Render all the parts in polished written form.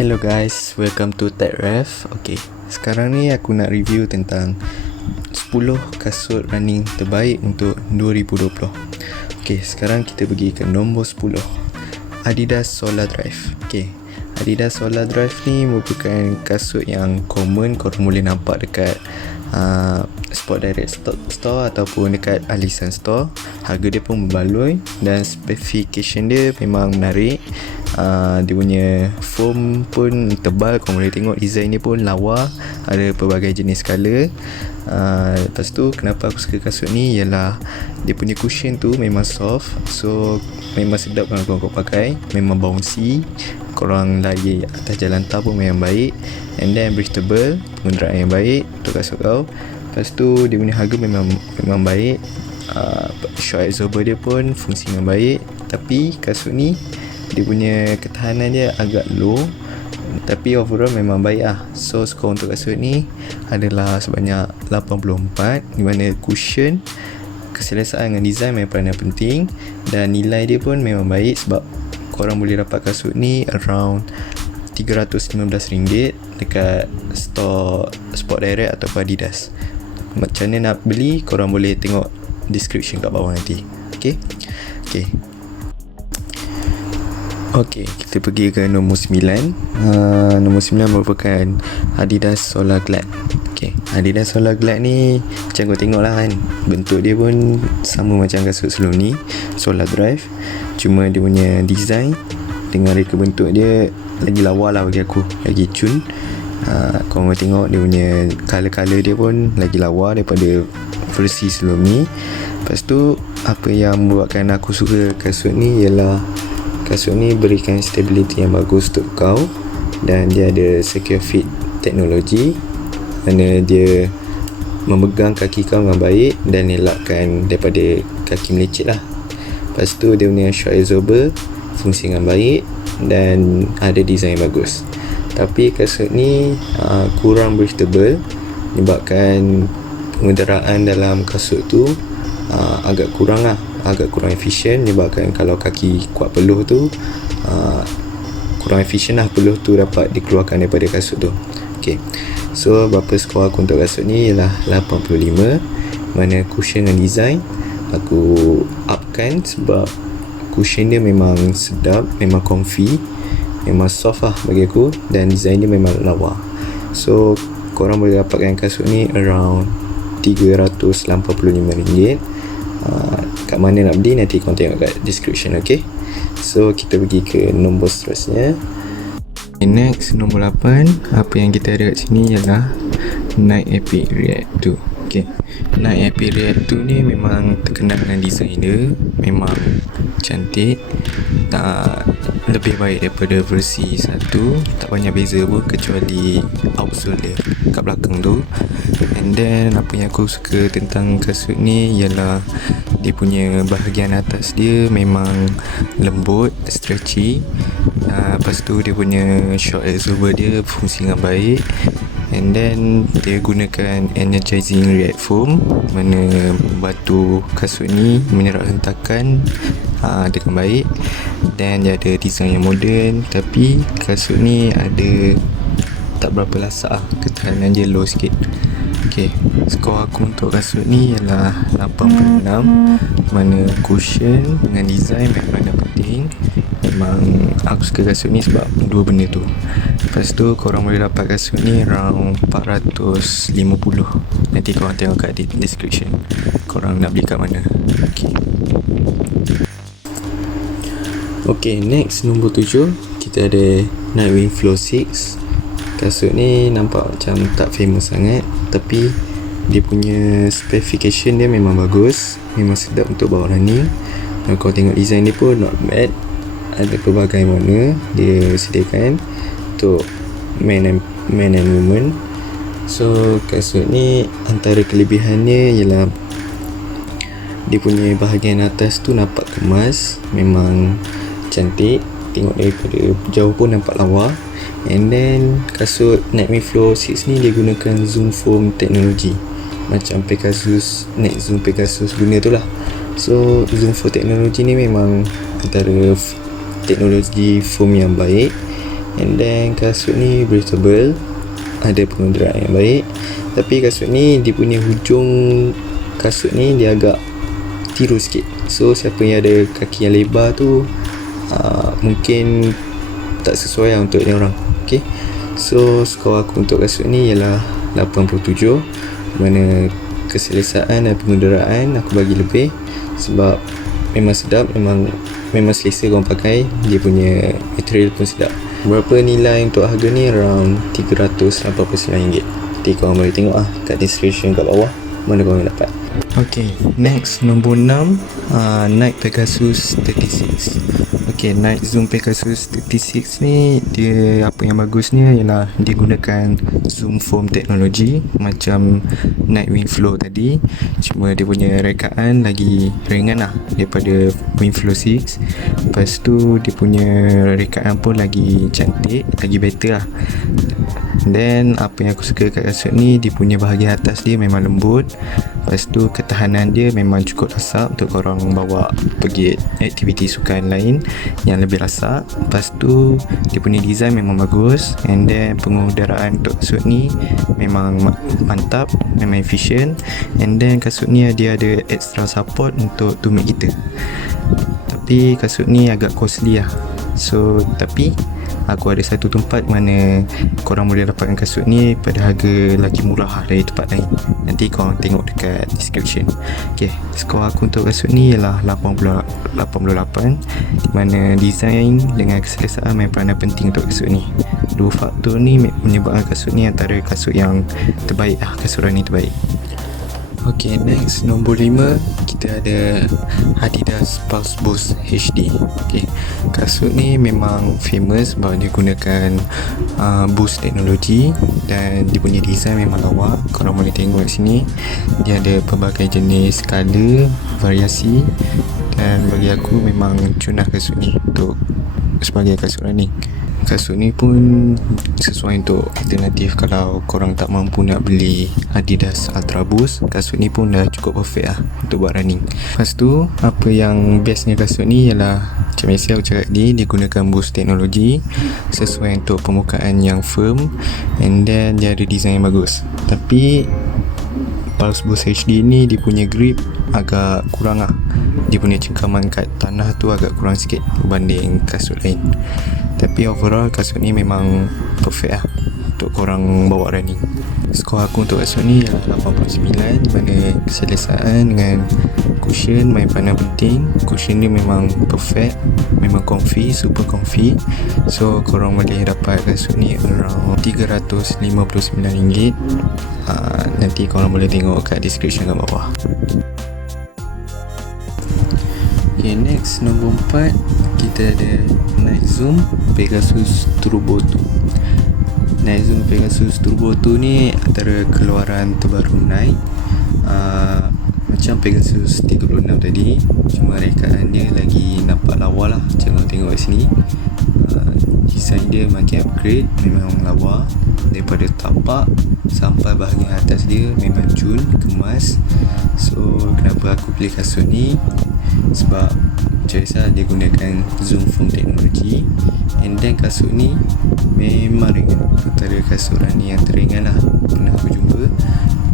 Hello guys, welcome to TechRef. Okay, sekarang ni aku nak review tentang 10 kasut running terbaik untuk 2020. Okay, sekarang kita pergi ke nombor 10, Adidas Solar Drive. Okay, Adidas Solar Drive ni merupakan kasut yang common korang boleh nampak dekat Sport Direct Store ataupun dekat Alisan Store. Harga dia pun berbaloi dan specification dia memang menarik. Dia punya foam pun tebal, korang boleh tengok design dia pun lawa, ada pelbagai jenis colour. Lepas tu kenapa aku suka kasut ni ialah dia punya cushion tu memang soft, so memang sedap kalau korang pakai. Memang bouncy, korang lari atas jalan tar pun memang baik. And then breathable, pengenderaan yang baik untuk kasut kau. Lepas tu dia punya harga memang baik. Shock absorber dia pun fungsi yang baik. Tapi kasut ni dia punya ketahanan dia agak low, tapi overall memang baik lah. So skor untuk kasut ni adalah sebanyak 84, di mana cushion, keselesaan dengan design memang peranan penting. Dan nilai dia pun memang baik sebab korang boleh dapat kasut ni around RM315 dekat store Sport Direct atau Adidas. Macam mana nak beli, korang boleh tengok description kat bawah nanti. Okay, kita pergi ke nombor 9. Nombor 9 merupakan Adidas Solar Glide. Okay, Adidas Solar Glide ni macam kau tengok lah kan, bentuk dia pun sama macam kasut sebelum ni, Solar Drive. Cuma dia punya design dengan reka bentuk dia lagi lawa lah bagi aku, lagi cun. Korang boleh tengok dia punya colour-colour dia pun lagi lawa daripada versi sebelum ni. Lepas tu apa yang membuatkan aku suka kasut ni ialah kasut ni berikan stability yang bagus untuk kau, dan dia ada secure fit teknologi, mana dia memegang kaki kau dengan baik dan elakkan daripada kaki melecet lah. Lepas tu dia punya shock absorber fungsi dengan baik dan ada design yang bagus. Tapi kasut ni kurang breathable, menyebabkan pengenderaan dalam kasut tu agak kurang efisien, menyebabkan kalau kaki kuat peluh tu kurang efisien lah, peluh tu dapat dikeluarkan daripada kasut tu. Okay, so berapa skor aku untuk kasut ni ialah 85, mana cushion dan design aku upkan sebab cushion dia memang sedap, memang comfy, memang soft lah bagi aku, dan design dia memang lawa. So korang boleh dapatkan kasut ni around RM385. Kat mana nak beli nanti korang tengok kat description. Okay, so kita pergi ke nombor seterusnya. Next, nombor 8. Apa yang kita ada kat sini ialah Nike Epic React 2. Okay, Nike Epic React 2 ni memang terkenal dengan design dia, memang cantik, lebih baik daripada versi 1. Tak banyak beza pun kecuali outsole dia kat belakang tu. And then apa yang aku suka tentang kasut ni ialah dia punya bahagian atas dia memang lembut, stretchy. Lepas tu dia punya shock absorber dia fungsi dengan baik. And then dia gunakan energizing react foam, mana membantu kasut ni menyerap hentakan dengan baik. Dan dia ada design yang moden, tapi kasut ni ada tak berapa lasak, ketahanan dia low sikit. Okay, skor aku untuk kasut ni ialah 86, mana cushion dengan design memang ada penting. Memang aku suka kasut ni sebab dua benda tu. Lepas tu korang boleh dapat kasut ni around 450. Nanti korang tengok kat description korang nak beli kat mana. Okay, next nombor 7 kita ada Nightwing Flow 6. Kasut ni nampak macam tak famous sangat, tapi dia punya specification dia memang bagus, memang sedap untuk bawa running. Kalau kau tengok design dia pun not bad, ada pelbagai warna dia sediakan untuk men and women. So kasut ni antara kelebihannya ialah dia punya bahagian atas tu nampak kemas, memang cantik, tengok daripada jauh pun nampak lawa. And then kasut Nightwing Flow 6 ni dia gunakan zoom foam teknologi, macam Pegasus, Night Zoom Pegasus guna tu lah. So zoom foam teknologi ni memang antara teknologi foam yang baik. And then kasut ni breathable, ada pengunderaan yang baik. Tapi kasut ni dia punya hujung kasut ni dia agak tirus sikit. So siapa yang ada kaki yang lebar tu mungkin tak sesuai lah untuk dia orang. Okay, so skor aku untuk kasut ni ialah 87, mana keselesaan dan pengunderaan aku bagi lebih, sebab memang sedap, memang selesa korang pakai. Dia punya material pun sedap. Berapa nilai untuk harga ni? Around RM389. Nanti korang boleh tengok kat description kat bawah mana korang dapat. Okay, next nombor 6, Nike Pegasus 36. Okay, Nike Zoom Pegasus 36 ni dia apa yang bagusnya ialah dia gunakan zoom foam teknologi macam Nike Wingflow tadi, cuma dia punya rekaan lagi ringan lah daripada Wingflow 6. Lepas tu dia punya rekaan pun lagi cantik, lagi better lah. Then apa yang aku suka kat kasut ni, dia punya bahagian atas dia memang lembut. Lepas tu ketahanan dia memang cukup rasak untuk korang bawa pergi aktiviti sukan lain yang lebih rasak. Lepas tu dia punya design memang bagus. And then pengudaraan untuk kasut ni memang mantap, memang efisien. And then kasut ni dia ada extra support untuk tumit kita. Tapi kasut ni agak costly lah. So tapi aku ada satu tempat mana korang boleh dapatkan kasut ni pada harga lagi murah dari tempat lain. Nanti korang tengok dekat description. Okay, skor aku untuk kasut ni ialah 88, di mana design dengan keselesaan main peranan penting untuk kasut ni. Dua faktor ni menyebabkan kasut ni antara kasut yang terbaik lah, kasut running terbaik. Okay, next nombor 5 kita ada Adidas Pulse Boost HD. Okay, kasut ni memang famous sebab dia gunakan boost teknologi dan dia punya design memang lawa. Korang boleh tengok kat sini, dia ada pelbagai jenis color, variasi, dan bagi aku memang cunah kasut ni untuk sebagai kasut running. Kasut ni pun sesuai untuk alternatif kalau korang tak mampu nak beli Adidas Ultra Boost. Kasut ni pun dah cukup perfect lah untuk buat running. Lepas tu apa yang bestnya kasut ni ialah macam biasa aku cakap dia gunakan boost teknologi sesuai untuk permukaan yang firm, and then dia ada design yang bagus. Tapi Pulse Boost HD ni dia punya grip agak kurang lah. Dia punya cengkaman kat tanah tu agak kurang sikit berbanding kasut lain. Tapi overall kasut ni memang perfect lah untuk korang bawa running. Skor aku untuk kasut ni ialah 89, mana keselesaan dengan cushion main peranan penting. Cushion dia memang perfect, memang comfy, super comfy. So korang boleh dapat kasut ni around RM359. Nanti korang boleh tengok kat description kat bawah. Okay, next nombor 4 kita ada Nike Zoom Pegasus Turbo 2. Nike Zoom Pegasus Turbo 2 ni antara keluaran terbaru Nike, macam Pegasus 36 tadi, cuma rekaan dia lagi nampak lawa lah. Jangan tengok kat sini, design dia makin upgrade, memang lawa. Daripada tapak sampai bahagian atas dia memang cun, kemas. So kenapa aku pilih kasut ni? Sebab macam biasa dia gunakan zoom foam teknologi, and then kasut ni memang ringan, antara kasut running yang teringan lah pernah aku jumpa.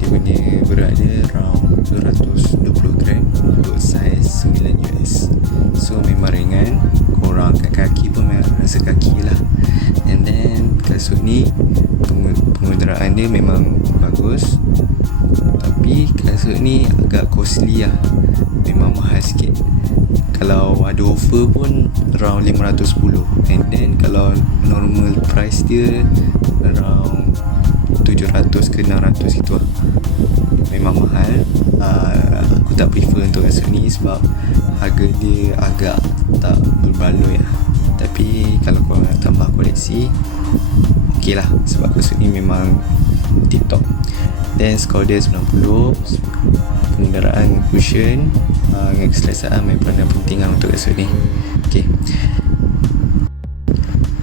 Dia punya berat dia around 220 gram untuk saiz 9 US. So memang ringan, korang kat kaki pun memang rasa kaki lah. And then kasut ni pengudaraan dia memang bagus, tapi kasut ni agak costly lah, memang mahal sikit. Kalau ada offer pun around 510, and then kalau normal price dia around 700 ke 600 gitu lah. Memang mahal. Aku tak prefer untuk kasut ni sebab harga dia agak tak berbaloi lah. Tapi kalau korang nak tambah koleksi, ok lah, sebab kasut ni memang tip top. Then skor dia 90, pengudaraan cushion dengan keselesaan main peranan penting lah untuk kasut ni.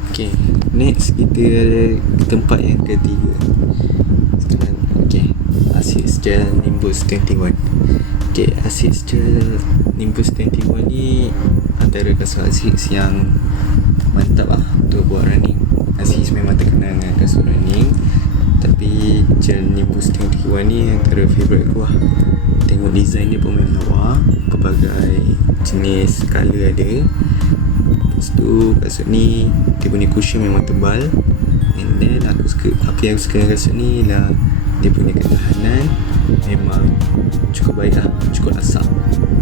Okay, next kita ada tempat yang ketiga. Asics Gel Nimbus 21. Asics Gel Nimbus 21 ni antara kasut Asics yang mantap lah untuk buat running. Aziz memang terkenal dengan kasut running, tapi gel Nimbus 331 ni antara favourite aku lah. Tengok design dia pun memang lawa, pelbagai jenis colour ada. Lepas tu kasut ni dia punya cushion memang tebal, and then apa yang aku suka dengan kasut ni ialah dia punya ketahanan memang cukup baik lah, cukup lasak.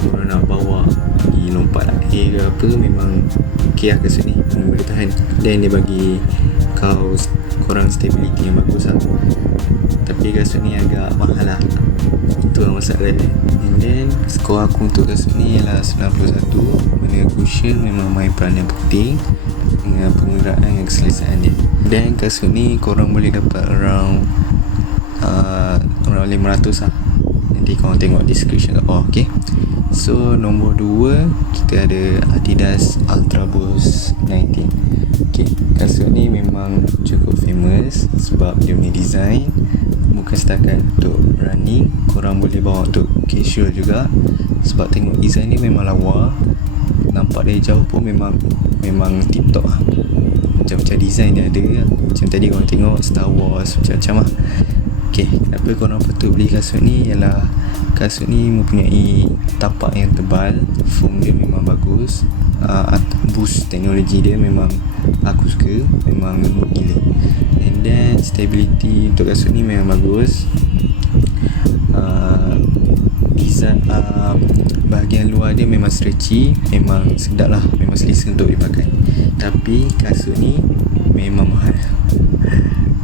Kalau nak bawa pergi lompat air ke apa, memang ok lah kasut ni, memang boleh tahan. Dan dia bagi korang stability yang bagus lah. Tapi kasut ni agak mahal lah, itu lah masalah dia. And then skor aku untuk kasut ni ialah 91, mana cushion memang main peranan penting dengan penggunaan dan keselesaan dia. Dan kasut ni korang boleh dapat around 500 lah. Nanti korang tengok description kat bawah. Okay, so nombor 2 kita ada Adidas Ultra Boost 19. Okay, kasut ni memang cukup famous sebab dia punya design bukan setakat untuk running, korang boleh bawa untuk casual juga. Sebab tengok design ni memang lawa, nampak dari jauh pun memang tip top lah. Macam design dia ada, macam tadi korang tengok Star Wars, macam-macam lah. Okay, kenapa korang patut beli kasut ni ialah kasut ni mempunyai tapak yang tebal, foam dia memang bagus, boost teknologi dia memang aku suka, memang lembut gila. And then stability untuk kasut ni memang bagus. Design bahagian luar dia memang stretchy, memang sedap lah, memang selesa untuk dipakai. Tapi kasut ni memang mahal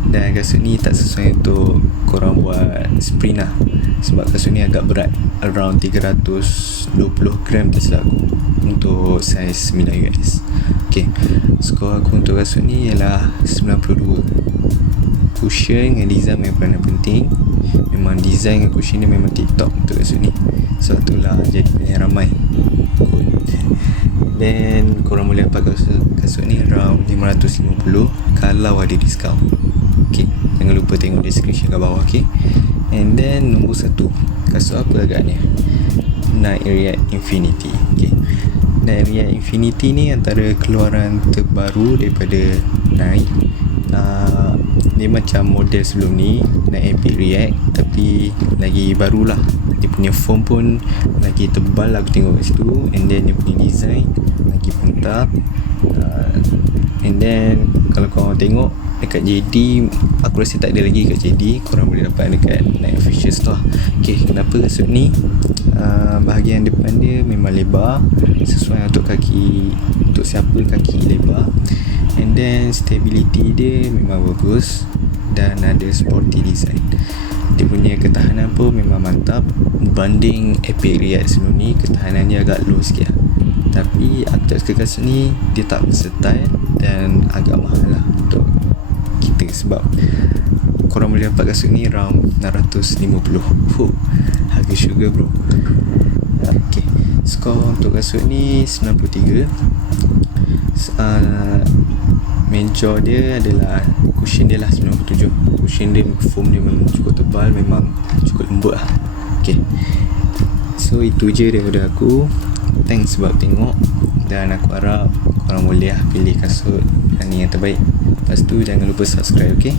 dan kasut ni tak sesuai untuk korang buat sprint lah, sebab kasut ni agak berat, around 320 gram tak silap aku, untuk saiz 9 US. Ok, skor aku untuk kasut ni ialah 92. Cushion dengan design memang peranan penting. Memang design dengan cushion dia memang tip top untuk kasut ni, sebab itulah jadi yang ramai. Then korang boleh dapat kasut ni around 550 kalau ada diskaun. Okay, jangan lupa tengok description kat bawah. Okay, and then nombor 1, kasut apa agaknya? Nike React Infinity. Okay, Nike React Infinity ni antara keluaran terbaru daripada Nike. Dia macam model sebelum ni, Nike Epic React, tapi lagi barulah. Dia punya foam pun lagi tebal, aku tengok kat situ. And then dia punya design lagi mantap. And then kalau korang tengok dekat JD, aku rasa tak ada lagi kat JD, korang boleh dapat dekat Nike Official Store. Okay, kenapa kasut ni bahagian depan dia memang lebar, sesuai untuk kaki, untuk siapa kaki lebar. And then stability dia memang bagus dan ada sporty design. Dia punya ketahanan pun memang mantap. Berbanding Epic React sebelum ni, ketahanan dia agak low sikit lah. Tapi aku tak suka kasut ni, dia tak versatile dan agak mahal lah untuk kita, sebab korang boleh dapat kasut ni around 650. Harga sugar bro. Okay, skor untuk kasut ni 93. Major dia adalah cushion dia lah 97. Cushion dia, foam dia memang cukup tebal, memang cukup lembut lah. Okay, so itu je daripada aku. Thanks sebab tengok, dan aku harap korang boleh lah pilih kasut ni yang terbaik. Lepas tu jangan lupa subscribe. Okay.